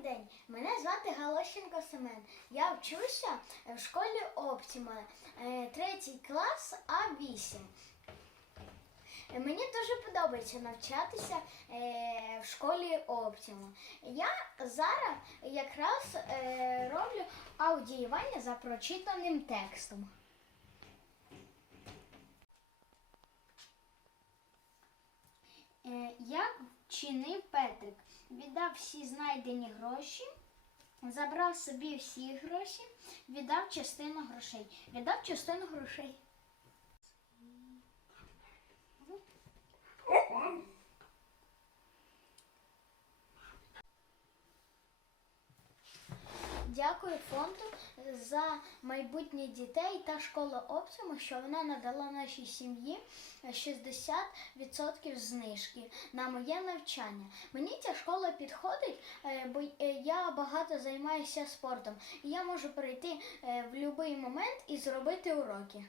день. Мене звати Галощенко Семен. Я вчуся в школі Оптіма, е, третій клас А8. Е, Мені дуже подобається навчатися е, в школі Оптіма. Я зараз якраз роблю аудіювання за прочитаним текстом. Як вчинив? Віддав всі знайдені гроші, забрав собі всі гроші, віддав частину грошей. Віддав частину грошей. Дякую фонду за майбутнє дітей та школу Оптиму, що вона надала нашій сім'ї 60% знижки на моє навчання. Мені ця школа підходить, е, бо е, я багато займаюся спортом, і я можу прийти е, в будь-який момент і зробити уроки.